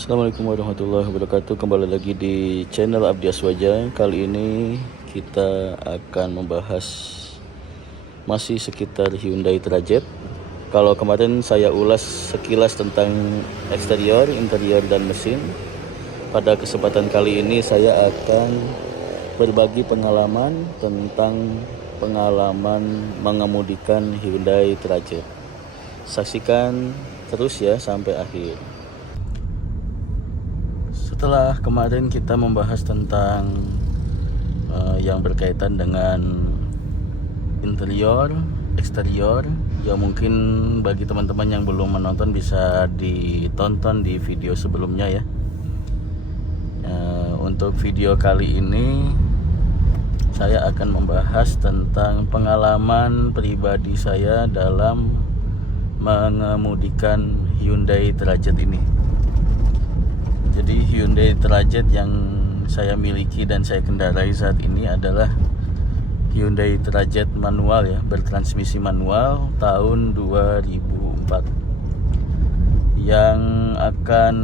Assalamualaikum warahmatullahi wabarakatuh. Kembali lagi di channel Abdi Aswaja. Kali ini kita akan membahas masih sekitar Hyundai Trajet. Kalau kemarin saya ulas sekilas tentang eksterior, interior, dan mesin. Pada kesempatan kali ini saya akan berbagi pengalaman tentang pengalaman mengemudikan Hyundai Trajet. Saksikan terus ya sampai akhir. Setelah kemarin kita membahas tentang yang berkaitan dengan interior, eksterior, ya mungkin bagi teman-teman yang belum menonton bisa ditonton di video sebelumnya ya. Untuk video kali ini saya akan membahas tentang pengalaman pribadi saya dalam mengemudikan Hyundai Trajet ini. Jadi Hyundai Trajet yang saya miliki dan saya kendarai saat ini adalah Hyundai Trajet manual ya, bertransmisi manual tahun 2004. Yang akan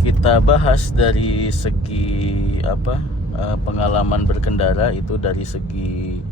kita bahas dari segi pengalaman berkendara itu dari segi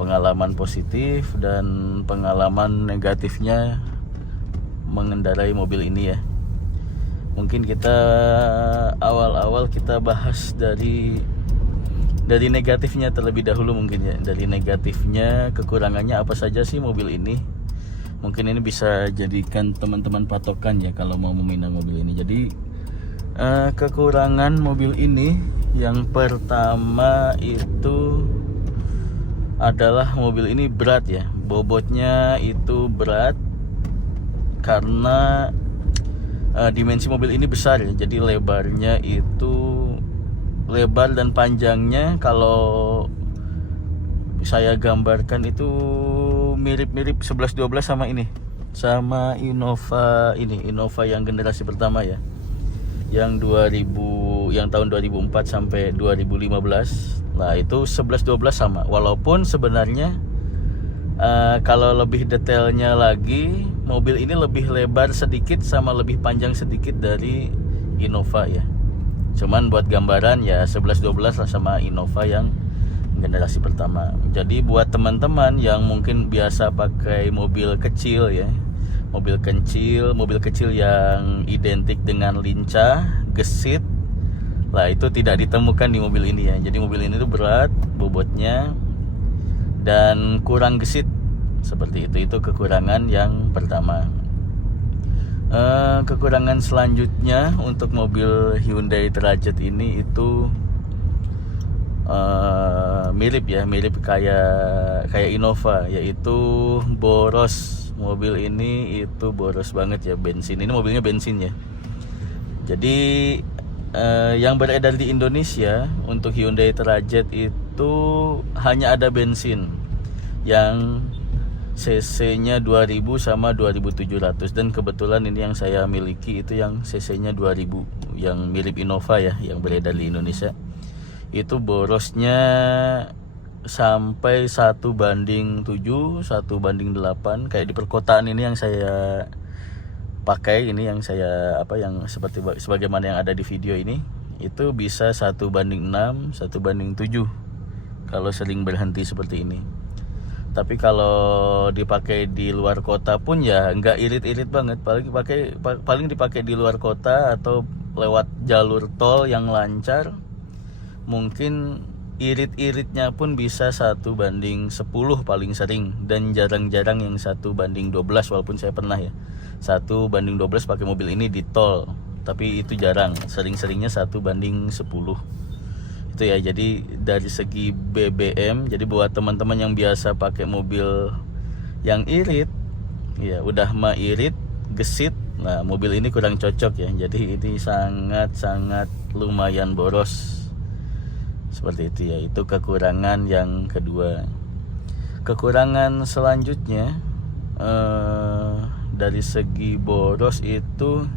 pengalaman positif dan pengalaman negatifnya mengendarai mobil ini ya. Mungkin kita awal-awal kita bahas dari negatifnya terlebih dahulu mungkin ya. Dari negatifnya, kekurangannya apa saja sih mobil ini. Mungkin ini bisa jadikan teman-teman patokan ya kalau mau meminang mobil ini. Jadi kekurangan mobil ini yang pertama itu adalah mobil ini berat ya. Bobotnya itu berat karena dimensi mobil ini besar ya. Jadi lebarnya itu lebar dan panjangnya kalau saya gambarkan itu mirip-mirip 11-12 sama ini, sama Innova yang generasi pertama ya, yang tahun 2004 sampai 2015. Nah itu 11-12 sama, walaupun sebenarnya kalau lebih detailnya lagi, mobil ini lebih lebar sedikit sama lebih panjang sedikit dari Innova ya. Cuman buat gambaran ya 11-12 lah sama Innova yang generasi pertama. Jadi buat teman-teman yang mungkin biasa pakai mobil kecil ya, mobil kecil yang identik dengan lincah, gesit, lah itu tidak ditemukan di mobil ini ya. Jadi mobil ini tuh berat bobotnya dan kurang gesit seperti itu kekurangan yang pertama. Kekurangan selanjutnya untuk mobil Hyundai Trajet ini itu mirip kayak Innova, yaitu boros. Mobil ini itu boros banget ya, bensin. Ini mobilnya bensin ya. Jadi yang beredar di Indonesia untuk Hyundai Trajet itu hanya ada bensin yang cc-nya 2000 sama 2700, dan kebetulan ini yang saya miliki itu yang cc-nya 2000 yang mirip Innova ya, yang beredar di Indonesia. Itu borosnya sampai 1:7, 1:8 kayak di perkotaan ini yang saya pakai, ini yang saya yang seperti sebagaimana yang ada di video ini, itu bisa 1:6, 1:7 kalau sering berhenti seperti ini. Tapi kalau dipakai di luar kota pun ya nggak irit-irit banget, paling dipakai di luar kota atau lewat jalur tol yang lancar, mungkin irit-iritnya pun bisa 1:10 paling sering, dan jarang-jarang yang 1:12, walaupun saya pernah ya 1:12 pakai mobil ini di tol, tapi itu jarang, sering-seringnya 1:10 itu ya. Jadi dari segi BBM, jadi buat teman-teman yang biasa pakai mobil yang irit ya, udah mah irit, gesit, nah mobil ini kurang cocok ya. Jadi ini sangat lumayan boros seperti itu ya. Itu kekurangan yang kedua. Kekurangan selanjutnya dari segi boros itu,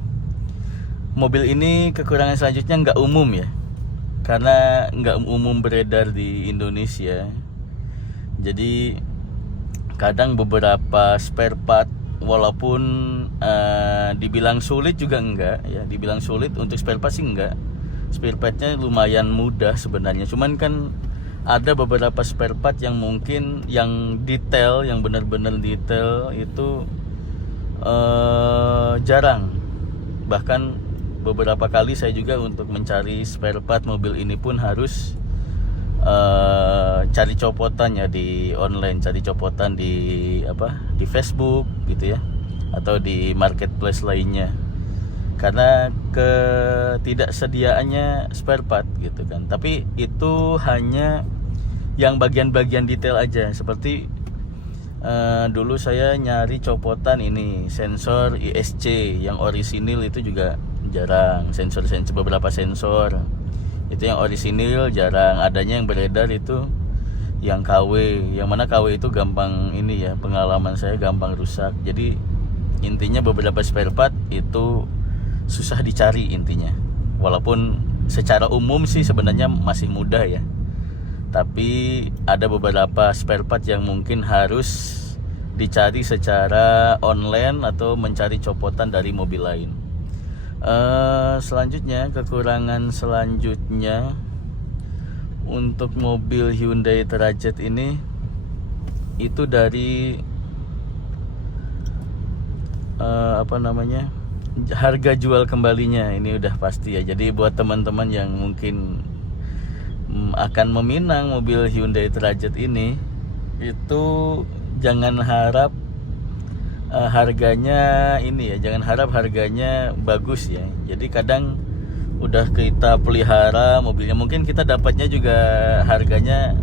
mobil ini kekurangan selanjutnya nggak umum ya, karena nggak umum beredar di Indonesia. Jadi kadang beberapa spare part walaupun dibilang sulit juga enggak ya, dibilang sulit untuk spare part sih enggak. Spare partnya lumayan mudah sebenarnya, cuman kan ada beberapa spare part yang mungkin yang detail, yang benar-benar detail itu jarang. Bahkan beberapa kali saya juga untuk mencari spare part mobil ini pun harus cari copotan ya di online, cari copotan di di Facebook gitu ya, atau di marketplace lainnya, karena ketidaksediaannya spare part gitu kan. Tapi itu hanya yang bagian-bagian detail aja, seperti dulu saya nyari copotan ini sensor ISC yang orisinil itu juga jarang. Beberapa sensor itu yang orisinil jarang, adanya yang beredar itu yang KW, yang mana KW itu gampang ini ya, pengalaman saya gampang rusak. Jadi intinya beberapa spare part itu susah dicari intinya, walaupun secara umum sih sebenarnya masih mudah ya, tapi ada beberapa spare part yang mungkin harus dicari secara online atau mencari copotan dari mobil lain. Selanjutnya, kekurangan selanjutnya untuk mobil Hyundai Trajet ini itu dari harga jual kembalinya. Ini udah pasti ya. Jadi buat teman-teman yang mungkin akan meminang mobil Hyundai Trajet ini, itu jangan harap harganya ini ya, jangan harap harganya bagus ya. Jadi kadang udah kita pelihara mobilnya, mungkin kita dapatnya juga harganya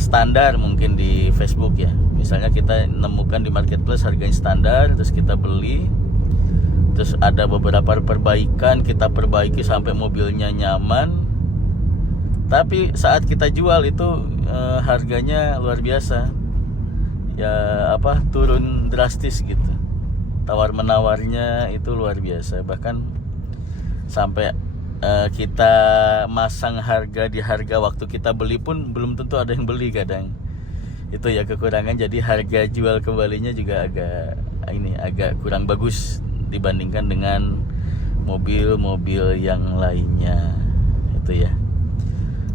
standar mungkin di Facebook ya. Misalnya kita nemukan di marketplace harganya standar, terus kita beli, terus ada beberapa perbaikan, kita perbaiki sampai mobilnya nyaman. Tapi saat kita jual itu harganya luar biasa ya, turun drastis gitu. Tawar menawarnya itu luar biasa, bahkan sampai kita masang harga di harga waktu kita beli pun belum tentu ada yang beli kadang. Itu ya kekurangan. Jadi harga jual kembalinya juga agak kurang bagus dibandingkan dengan mobil-mobil yang lainnya itu ya.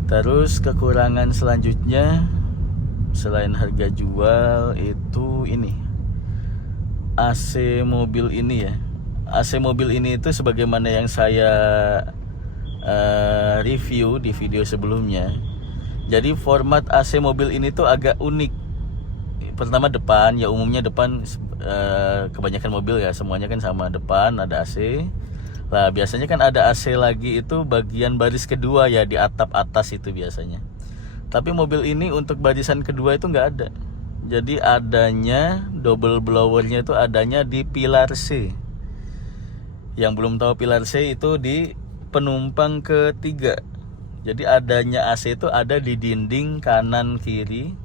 Terus kekurangan selanjutnya selain harga jual itu ini AC mobil ini ya. AC mobil ini itu sebagaimana yang saya review di video sebelumnya. Jadi format AC mobil ini tuh agak unik. Pertama depan, ya umumnya depan kebanyakan mobil ya semuanya kan sama, depan ada AC. Lah biasanya kan ada AC lagi itu bagian baris kedua ya, di atap atas itu biasanya. Tapi mobil ini untuk barisan kedua itu nggak ada. Jadi adanya double blowernya itu adanya di pilar C. Yang belum tahu pilar C itu di penumpang ketiga. Jadi adanya AC itu ada di dinding kanan kiri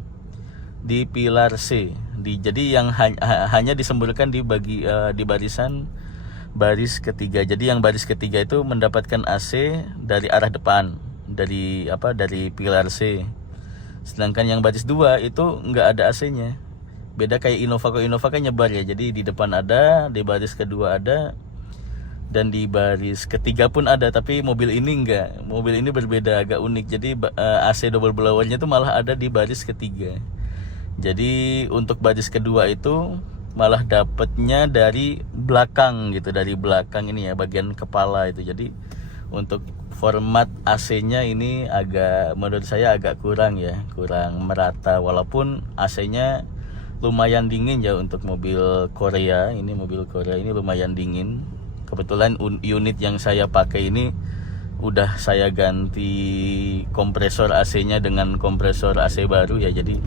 di pilar C. Jadi yang hanya disemburkan di barisan baris ketiga. Jadi yang baris ketiga itu mendapatkan AC dari arah depan, dari pilar C. Sedangkan yang baris 2 itu nggak ada AC-nya. Beda kayak Innova, kalau Innova kan nyebar ya. Jadi di depan ada, di baris kedua ada, dan di baris ketiga pun ada. Tapi mobil ini enggak. Mobil ini berbeda, agak unik. Jadi AC double blowernya itu malah ada di baris ketiga. Jadi untuk baris kedua itu malah dapatnya dari belakang gitu, dari belakang ini ya, bagian kepala itu. Jadi untuk format AC-nya ini menurut saya agak kurang ya, kurang merata. Walaupun AC-nya lumayan dingin ya untuk mobil Korea. Ini mobil Korea ini lumayan dingin. Kebetulan unit yang saya pakai ini udah saya ganti kompresor AC-nya dengan kompresor AC baru ya, jadi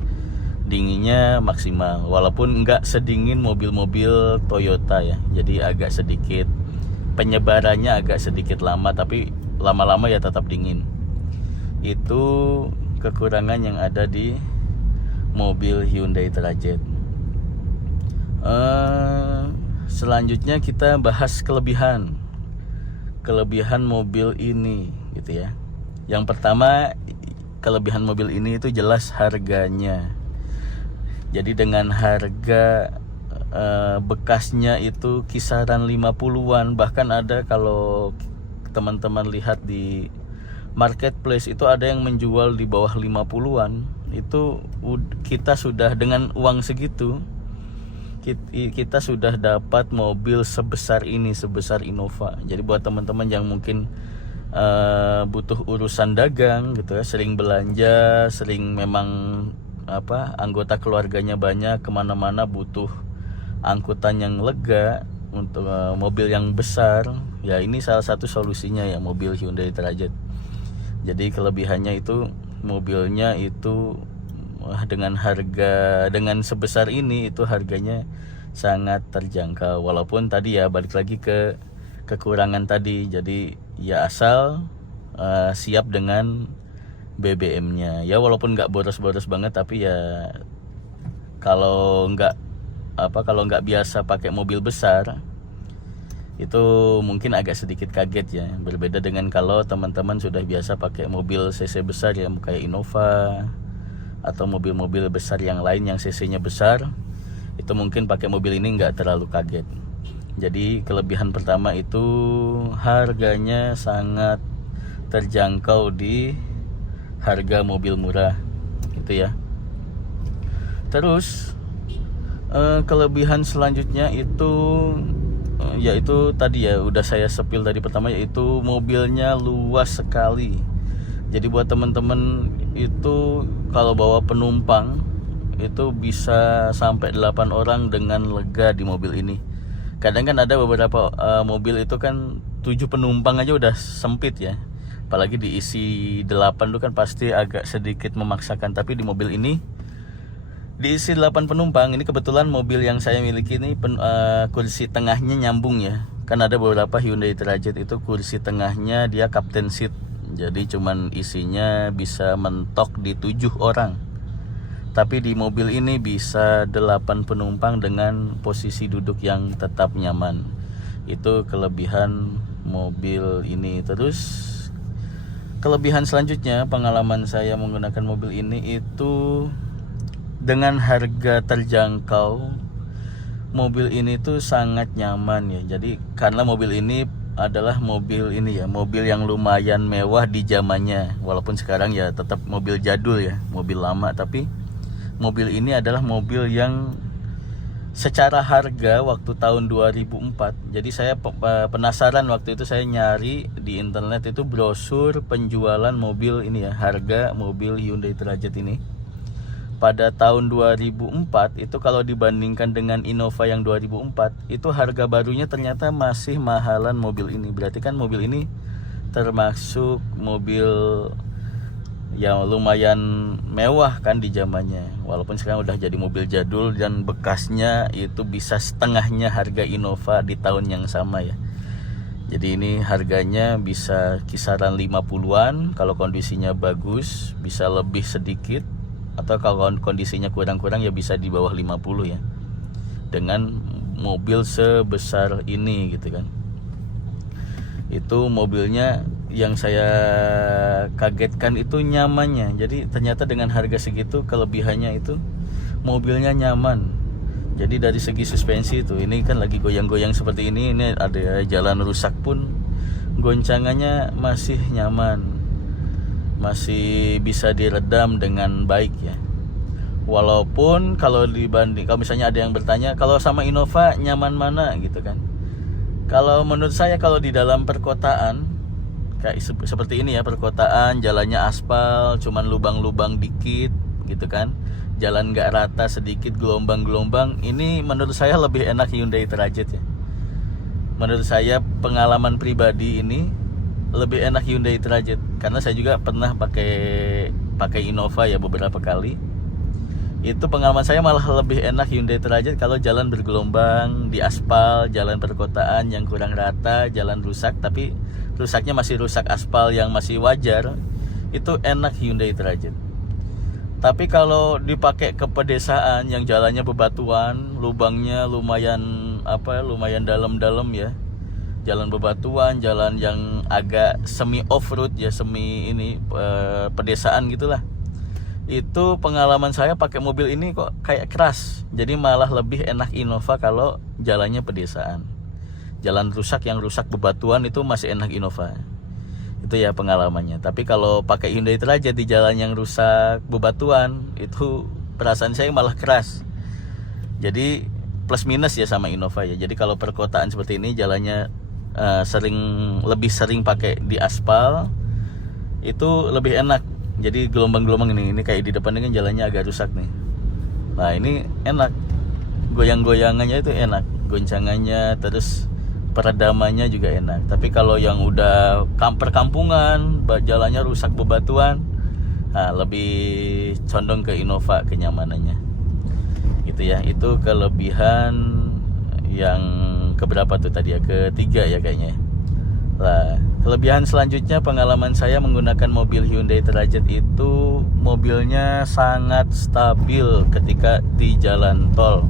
dinginnya maksimal. Walaupun nggak sedingin mobil-mobil Toyota ya, jadi agak sedikit penyebarannya agak sedikit lama, tapi lama-lama ya tetap dingin. Itu kekurangan yang ada di mobil Hyundai Trajet. Selanjutnya kita bahas kelebihan mobil ini gitu ya. Yang pertama, kelebihan mobil ini itu jelas harganya. Jadi dengan harga bekasnya itu kisaran 50-an, bahkan ada kalau teman-teman lihat di marketplace itu ada yang menjual di bawah 50-an. Itu kita sudah dengan uang segitu kita sudah dapat mobil sebesar ini, sebesar Innova. Jadi buat teman-teman yang mungkin butuh urusan dagang gitu ya, sering belanja, sering memang anggota keluarganya banyak, kemana-mana butuh angkutan yang lega untuk mobil yang besar, ya ini salah satu solusinya ya, mobil Hyundai Trajet. Jadi kelebihannya itu mobilnya itu dengan sebesar ini itu harganya sangat terjangkau. Walaupun tadi ya balik lagi ke kekurangan tadi, jadi ya asal siap dengan BBM-nya ya, walaupun nggak boros-boros banget, tapi ya kalau nggak biasa pakai mobil besar itu mungkin agak sedikit kaget ya, berbeda dengan kalau teman-teman sudah biasa pakai mobil cc besar ya, kayak Innova atau mobil-mobil besar yang lain yang cc-nya besar, itu mungkin pakai mobil ini nggak terlalu kaget. Jadi kelebihan pertama itu harganya sangat terjangkau di harga mobil murah gitu ya. Terus kelebihan selanjutnya itu yaitu tadi ya udah saya sepil tadi pertama, yaitu mobilnya luas sekali. Jadi buat teman-teman itu kalau bawa penumpang itu bisa sampai 8 orang dengan lega di mobil ini. Kadang kan ada beberapa mobil itu kan 7 penumpang aja udah sempit ya, apalagi diisi 8 itu kan pasti agak sedikit memaksakan. Tapi di mobil ini diisi 8 penumpang. Ini kebetulan mobil yang saya miliki ini kursi tengahnya nyambung ya. Kan ada beberapa Hyundai Trajet itu kursi tengahnya dia captain seat, jadi cuman isinya bisa mentok di 7 orang. Tapi di mobil ini bisa 8 penumpang dengan posisi duduk yang tetap nyaman. Itu kelebihan mobil ini. Terus kelebihan selanjutnya, pengalaman saya menggunakan mobil ini itu dengan harga terjangkau, mobil ini tuh sangat nyaman ya. Jadi karena mobil ini adalah mobil yang lumayan mewah di zamannya. Walaupun sekarang ya tetap mobil jadul ya, mobil lama, tapi mobil ini adalah mobil yang secara harga waktu tahun 2004. Jadi saya penasaran waktu itu, saya nyari di internet itu brosur penjualan mobil ini ya, harga mobil Hyundai Trajet ini pada tahun 2004 itu kalau dibandingkan dengan Innova yang 2004 itu harga barunya ternyata masih mahalan mobil ini. Berarti kan mobil ini termasuk mobil yang lumayan mewah kan di zamannya. Walaupun sekarang udah jadi mobil jadul dan bekasnya itu bisa setengahnya harga Innova di tahun yang sama ya. Jadi ini harganya bisa kisaran 50-an, kalau kondisinya bagus bisa lebih sedikit, atau kalau kondisinya kurang-kurang ya bisa di bawah 50 ya, dengan mobil sebesar ini gitu kan. Itu mobilnya yang saya kagetkan itu nyamannya. Jadi ternyata dengan harga segitu kelebihannya itu mobilnya nyaman. Jadi dari segi suspensi itu, ini kan lagi goyang-goyang seperti ini ada jalan rusak pun goncangannya masih nyaman, masih bisa diredam dengan baik ya. Walaupun kalau misalnya ada yang bertanya kalau sama Innova nyaman mana gitu kan. Kalau menurut saya kalau di dalam perkotaan kayak seperti ini ya, perkotaan jalannya aspal cuman lubang-lubang dikit gitu kan, jalan nggak rata, sedikit gelombang-gelombang, ini menurut saya lebih enak Hyundai Trajet ya. Menurut saya pengalaman pribadi ini lebih enak Hyundai Trajet, karena saya juga pernah pakai Innova ya beberapa kali. Itu pengalaman saya malah lebih enak Hyundai Trajet kalau jalan bergelombang di aspal, jalan perkotaan yang kurang rata, jalan rusak tapi rusaknya masih rusak aspal yang masih wajar, itu enak Hyundai Trajet. Tapi kalau dipakai ke pedesaan yang jalannya bebatuan, lubangnya lumayan dalam-dalam ya, jalan bebatuan, jalan yang agak semi off-road ya, pedesaan gitulah. itu pengalaman saya pakai mobil ini kok kayak keras. Jadi malah lebih enak Innova kalau jalannya pedesaan. Jalan rusak yang rusak bebatuan itu masih enak Innova. Itu ya pengalamannya. Tapi kalau pakai Hyundai Trajet di jalan yang rusak bebatuan, itu perasaan saya malah keras. Jadi plus minus ya sama Innova ya. Jadi kalau perkotaan seperti ini jalannya lebih sering pakai di aspal, itu lebih enak. Jadi gelombang-gelombang ini kayak di depan ini kan jalannya agak rusak nih. Nah ini enak, goyang-goyangannya itu enak, goncangannya, terus peredamannya juga enak. Tapi kalau yang udah perkampungan, jalannya rusak bebatuan, nah lebih condong ke Innova kenyamanannya. Gitu ya, itu kelebihan yang keberapa tuh tadi ya, ketiga ya kayaknya. Nah, kelebihan selanjutnya pengalaman saya menggunakan mobil Hyundai Trajet itu, mobilnya sangat stabil ketika di jalan tol.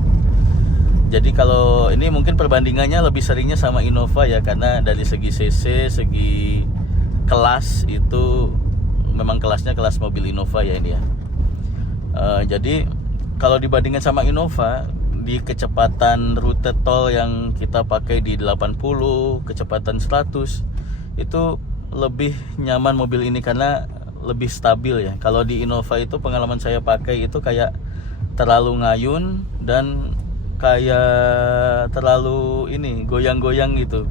Jadi kalau ini mungkin perbandingannya lebih seringnya sama Innova ya, karena dari segi cc, segi kelas itu memang kelasnya kelas mobil Innova ya ini ya. Jadi kalau dibandingkan sama Innova, di kecepatan rute tol yang kita pakai di 80, kecepatan 100, itu lebih nyaman mobil ini karena lebih stabil ya. Kalau di Innova itu pengalaman saya pakai itu kayak terlalu ngayun dan kayak terlalu goyang-goyang gitu.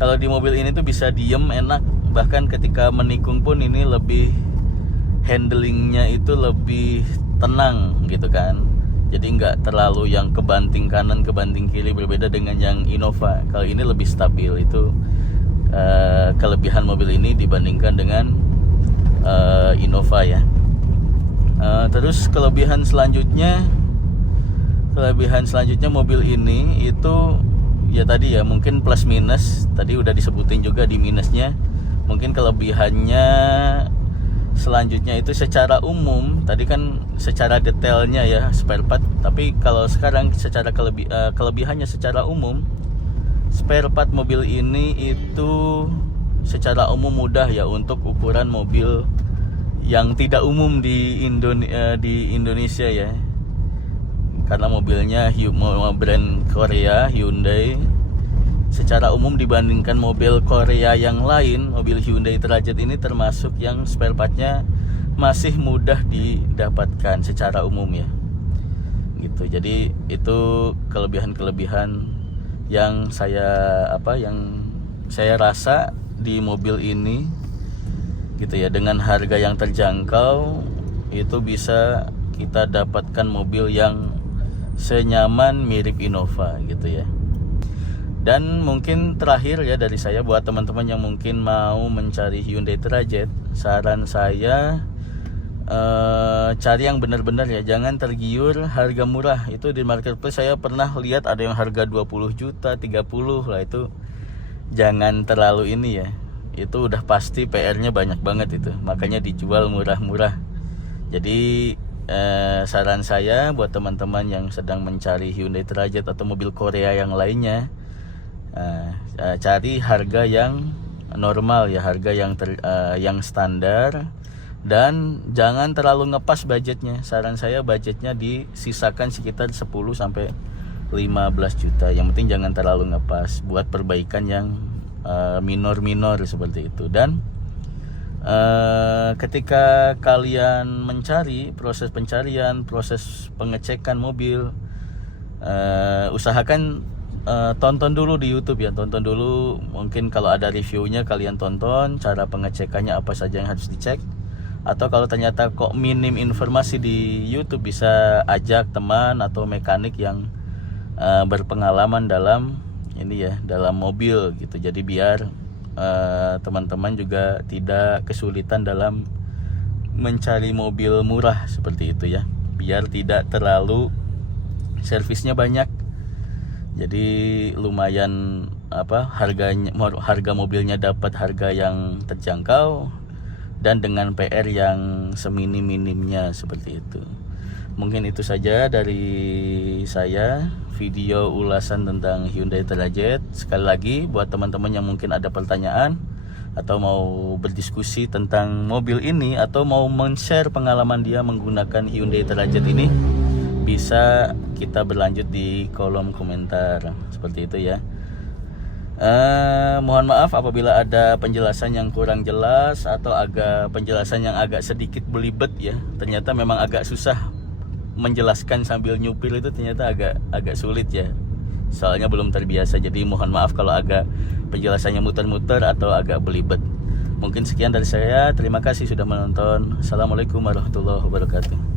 Kalau di mobil ini tuh bisa diem enak, bahkan ketika menikung pun ini lebih, handlingnya itu lebih tenang gitu kan. Jadi nggak terlalu yang kebanting kanan kebanting kiri, berbeda dengan yang Innova. Kalau ini lebih stabil, itu kelebihan mobil ini dibandingkan dengan Innova ya. Terus kelebihan selanjutnya mobil ini itu ya tadi ya, mungkin plus minus tadi udah disebutin juga di minusnya. Mungkin kelebihannya selanjutnya itu secara umum, tadi kan secara detailnya ya spare part, tapi kalau sekarang secara kelebihannya secara umum, spare part mobil ini itu secara umum mudah ya untuk ukuran mobil yang tidak umum di Indonesia ya. Karena mobilnya brand Korea, Hyundai, secara umum dibandingkan mobil Korea yang lain, mobil Hyundai Trajet ini termasuk yang spare partnya masih mudah didapatkan secara umum ya. Gitu. Jadi itu kelebihan-kelebihan yang saya rasa di mobil ini gitu ya. Dengan harga yang terjangkau itu bisa kita dapatkan mobil yang senyaman mirip Innova gitu ya. Dan mungkin terakhir ya dari saya, buat teman-teman yang mungkin mau mencari Hyundai Trajet, saran saya cari yang benar-benar ya, jangan tergiur harga murah. Itu di marketplace saya pernah lihat ada yang harga 20 juta, 30 lah, itu jangan terlalu ini ya. Itu udah pasti PR-nya banyak banget itu, makanya dijual murah-murah. Jadi saran saya buat teman-teman yang sedang mencari Hyundai Trajet atau mobil Korea yang lainnya, cari harga yang normal ya, harga yang standar, dan jangan terlalu ngepas budgetnya. Saran saya budgetnya disisakan sekitar 10 sampai 15 juta. Yang penting jangan terlalu ngepas buat perbaikan yang minor-minor seperti itu. Dan ketika kalian mencari, proses pencarian, proses pengecekan mobil, usahakan tonton dulu di YouTube ya, tonton dulu. Mungkin kalau ada reviewnya kalian tonton, cara pengecekannya apa saja yang harus dicek. Atau kalau ternyata kok minim informasi di YouTube, bisa ajak teman atau mekanik yang berpengalaman dalam dalam mobil gitu. Jadi biar teman-teman juga tidak kesulitan dalam mencari mobil murah seperti itu ya, biar tidak terlalu servisnya banyak. Jadi lumayan harga mobilnya dapat harga yang terjangkau dan dengan PR yang seminim-minimnya seperti itu. Mungkin itu saja dari saya, video ulasan tentang Hyundai Trajet. Sekali lagi buat teman-teman yang mungkin ada pertanyaan, atau mau berdiskusi tentang mobil ini, atau mau men-share pengalaman dia menggunakan Hyundai Derajat ini, bisa kita berlanjut di kolom komentar seperti itu ya. Mohon maaf apabila ada penjelasan yang kurang jelas atau penjelasan yang agak sedikit belibet ya. Ternyata memang agak susah menjelaskan sambil nyupir, itu ternyata agak sulit ya. Soalnya belum terbiasa, jadi mohon maaf kalau agak penjelasannya muter-muter atau agak belibet. Mungkin sekian dari saya. Terima kasih sudah menonton. Assalamualaikum warahmatullahi wabarakatuh.